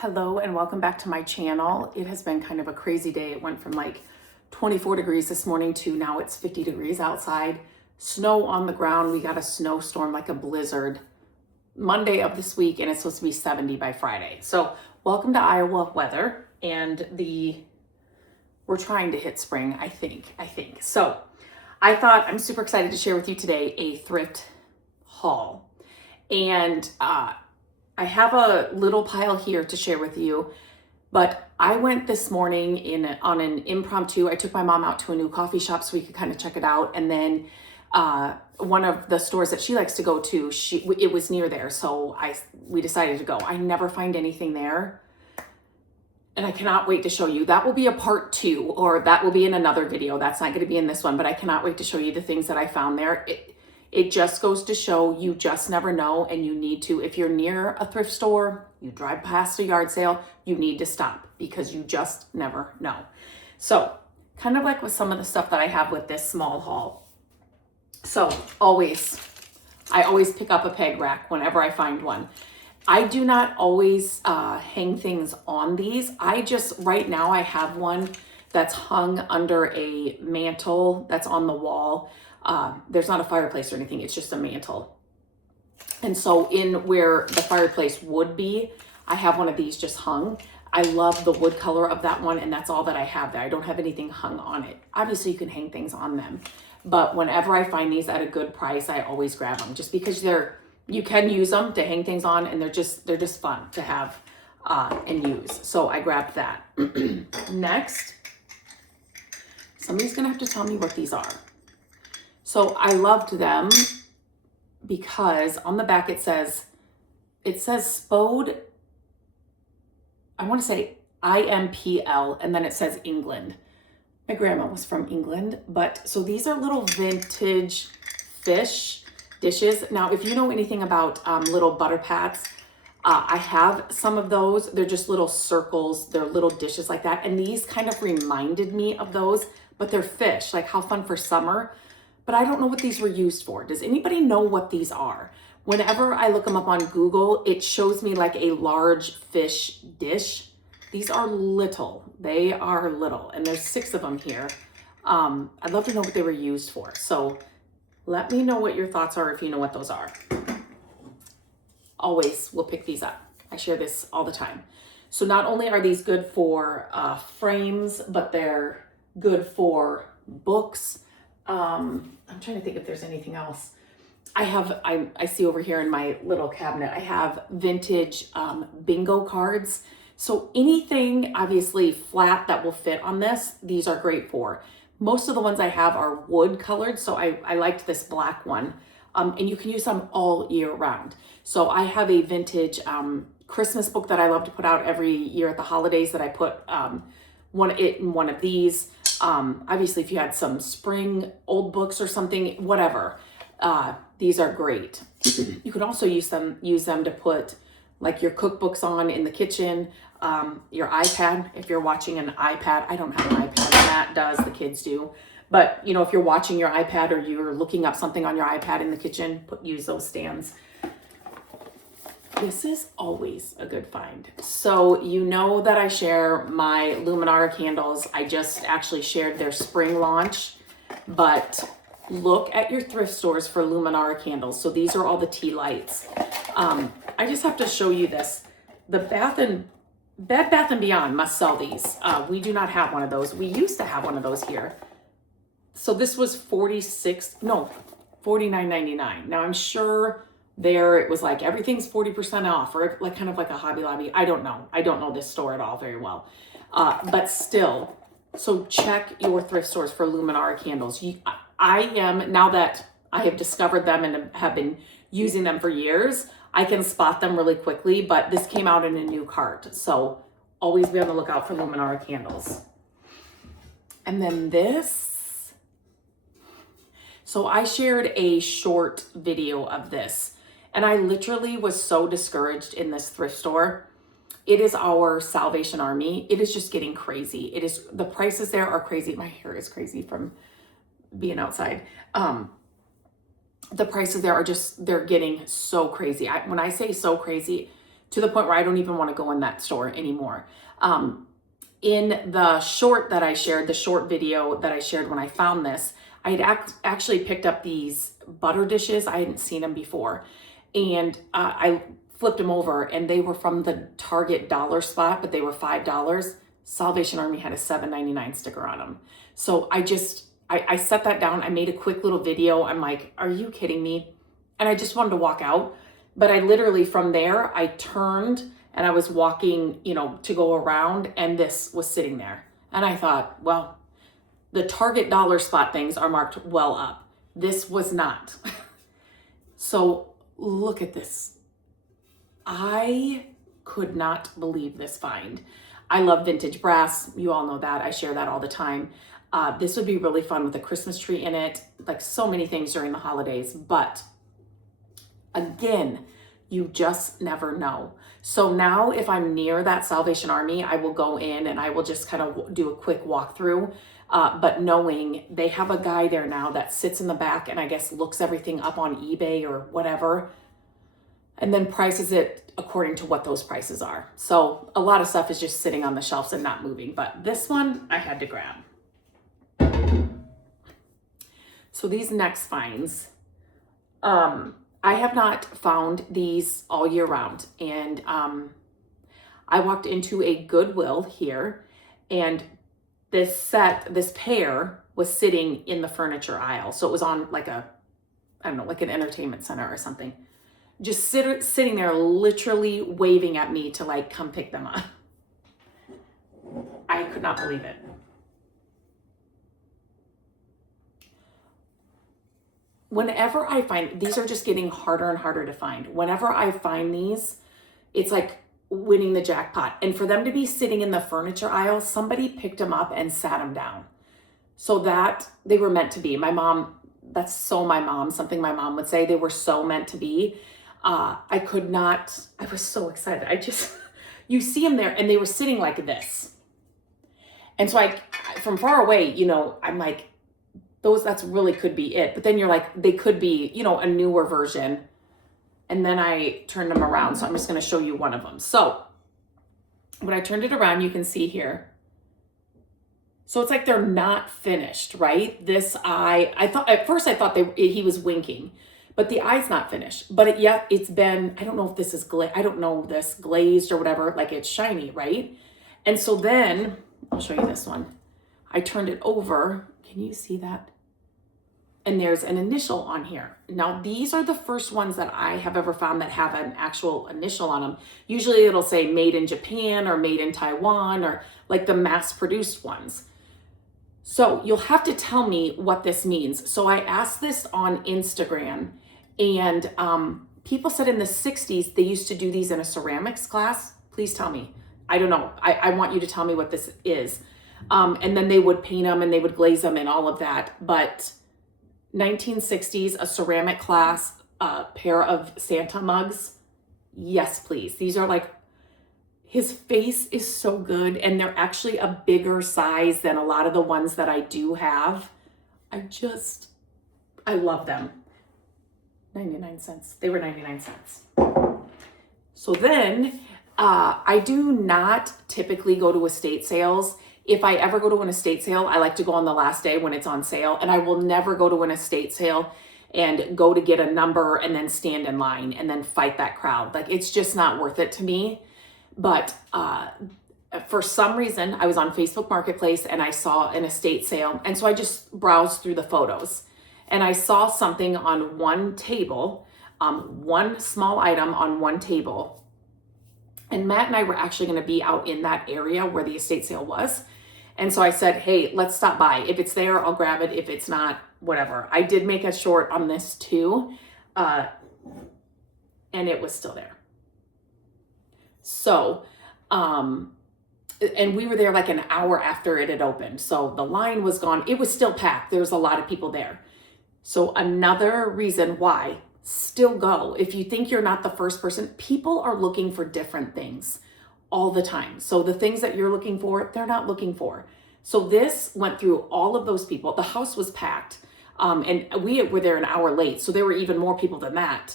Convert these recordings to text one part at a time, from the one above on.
Hello and welcome back to my channel. It has been kind of a crazy day. It went from like 24 degrees this morning to now it's 50 degrees outside. Snow on the ground. We got a snowstorm, like a blizzard, Monday of this week, and it's supposed to be 70 by Friday. So welcome to Iowa weather, and we're trying to hit spring, I think. So I thought I'm super excited to share with you today a thrift haul. And I have a little pile here to share with you, but I went this morning on an impromptu. I took my mom out to a new coffee shop so we could kind of check it out, and then one of the stores that she likes to go to, it was near there, so we decided to go. I never find anything there, and I cannot wait to show you. That will be a part 2, or that will be in another video. That's not going to be in this one, but I cannot wait to show you the things that I found there. It just goes to show you just never know, and you need to, if you're near a thrift store, you drive past a yard sale, you need to stop because you just never know. So kind of like with some of the stuff that I have with this small haul. So I always pick up a peg rack whenever I find one. I do not always hang things on these. Right now I have one that's hung under a mantle that's on the wall. There's not a fireplace or anything, it's just a mantle. And so in where the fireplace would be, I have one of these just hung. I love the wood color of that one, and that's all that I have there. I don't have anything hung on it. Obviously you can hang things on them, but whenever I find these at a good price, I always grab them just because you can use them to hang things on, and they're just fun to have and use. So I grabbed that. Next, somebody's gonna have to tell me what these are. So I loved them because on the back it says Spode, I want to say IMPL, and then it says England. My grandma was from England, but so these are little vintage fish dishes. Now, if you know anything about little butter pats, I have some of those. They're just little circles. They're little dishes like that. And these kind of reminded me of those, but they're fish. Like, how fun for summer. But I don't know what these were used for. Does anybody know what these are? Whenever I look them up on Google, it shows me like a large fish dish. These are little. They are little, and there's 6 of them here. I'd love to know what they were used for. So let me know what your thoughts are if you know what those are. Always will pick these up. I share this all the time. So not only are these good for frames, but they're good for books. I'm trying to think if there's anything else. I see over here in my little cabinet, I have vintage bingo cards. So anything obviously flat that will fit on this, these are great for. Most of the ones I have are wood colored, so I liked this black one. And you can use them all year round. So I have a vintage Christmas book that I love to put out every year at the holidays that I put in one of these. Obviously, if you had some spring old books or something, whatever, these are great. You can also use them to put like your cookbooks on in the kitchen, your iPad. If you're watching an iPad, I don't have an iPad, Matt does, the kids do. But you know, if you're watching your iPad or you're looking up something on your iPad in the kitchen, use those stands. This is always a good find. So you know that I share my Luminara candles. I just actually shared their spring launch, but look at your thrift stores for Luminara candles. So these are all the tea lights. I just have to show you this. The Bed Bath & Beyond must sell these. We do not have one of those. We used to have one of those here. So this was $49.99. Now I'm sure there it was like everything's 40% off, or like kind of like a Hobby Lobby. I don't know this store at all very well, but still. So check your thrift stores for Luminara candles. Now that I have discovered them and have been using them for years, I can spot them really quickly, but this came out in a new cart, so always be on the lookout for Luminara candles. And then this. So I shared a short video of this, and I literally was so discouraged in this thrift store. It is our Salvation Army. It is just getting crazy. The prices there are crazy. My hair is crazy from being outside. The prices there are they're getting so crazy. When I say so crazy, to the point where I don't even want to go in that store anymore. In the short that I shared, the short video that I shared when I found this, I had actually picked up these butter dishes. I hadn't seen them before. And I flipped them over, and they were from the Target dollar spot, but they were $5. Salvation Army had a $7.99 sticker on them. So I set that down. I made a quick little video. I'm like, are you kidding me? And I just wanted to walk out. But I literally, from there, I turned and I was walking, to go around, and this was sitting there. And I thought, well, the Target dollar spot things are marked well up. This was not. So look at this. I could not believe this find. I love vintage brass. You all know that. I share that all the time. This would be really fun with a Christmas tree in it, like so many things during the holidays. But again, you just never know. So now if I'm near that Salvation Army, I will go in and I will just kind of do a quick walkthrough. But knowing they have a guy there now that sits in the back and I guess looks everything up on eBay or whatever, and then prices it according to what those prices are. So a lot of stuff is just sitting on the shelves and not moving, but this one I had to grab. So these next finds, I have not found these all year round. And I walked into a Goodwill here, and this pair was sitting in the furniture aisle. So it was on like an entertainment center or something. Just sitting there literally waving at me to like come pick them up. I could not believe it. Whenever I find, these are just getting harder and harder to find. Whenever I find these, it's like winning the jackpot. And for them to be sitting in the furniture aisle, somebody picked them up and sat them down. So that they were meant to be. My mom, that's so my mom, something my mom would say, they were so meant to be. I was so excited. You see them there and they were sitting like this. And so from far away, I'm like, that's really could be it. But then you're like, they could be, a newer version. And then I turned them around. So I'm just going to show you one of them. So when I turned it around, you can see here. So it's like they're not finished, right? This eye, at first I thought he was winking, but the eye's not finished. But it's been, I don't know if this is glazed or whatever, like it's shiny, right? And so then, I'll show you this one. I turned it over. Can you see that? And there's an initial on here. Now, these are the first ones that I have ever found that have an actual initial on them. Usually it'll say made in Japan or made in Taiwan or like the mass-produced ones. So you'll have to tell me what this means. So I asked this on Instagram, and people said in the 60s they used to do these in a ceramics class. Please tell me. I don't know. I want you to tell me what this is. And then they would paint them and they would glaze them and all of that. But 1960s, a ceramic class, pair of Santa mugs. Yes, please. These are like, his face is so good, and they're actually a bigger size than a lot of the ones that I do have. I love them. 99 cents. They were 99 cents. So then, I do not typically go to estate sales. If I ever go to an estate sale, I like to go on the last day when it's on sale, and I will never go to an estate sale and go to get a number and then stand in line and then fight that crowd. Like, it's just not worth it to me. But for some reason, I was on Facebook Marketplace and I saw an estate sale. And so I just browsed through the photos, and I saw something on one table, one small item on one table. And Matt and I were actually going to be out in that area where the estate sale was. And so I said, hey, let's stop by. If it's there, I'll grab it. If it's not, whatever. I did make a short on this too. And it was still there. So, and we were there like an hour after it had opened. So the line was gone. It was still packed. There was a lot of people there. So another reason why, still go. If you think you're not the first person, people are looking for different things all the time. So the things that you're looking for, they're not looking for. So this went through all of those people. The house was packed. And we were there an hour late. So there were even more people than that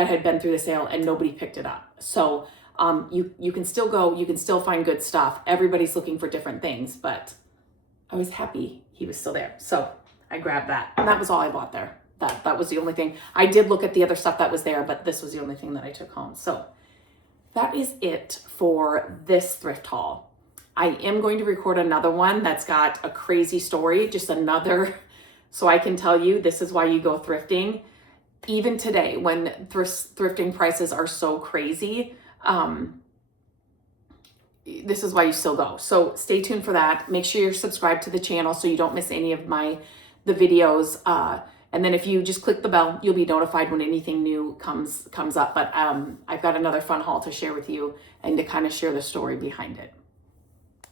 that had been through the sale and nobody picked it up. So you can still go, you can still find good stuff. Everybody's looking for different things, but I was happy he was still there. So I grabbed that. And that was all I bought there. That was the only thing. I did look at the other stuff that was there, but this was the only thing that I took home. So that is it for this thrift haul. I am going to record another one that's got a crazy story, just another, so I can tell you this is why you go thrifting. Even today, when thrifting prices are so crazy, this is why you still go. So stay tuned for that. Make sure you're subscribed to the channel so you don't miss any of the videos. And then if you just click the bell, you'll be notified when anything new comes up. But I've got another fun haul to share with you and to kind of share the story behind it.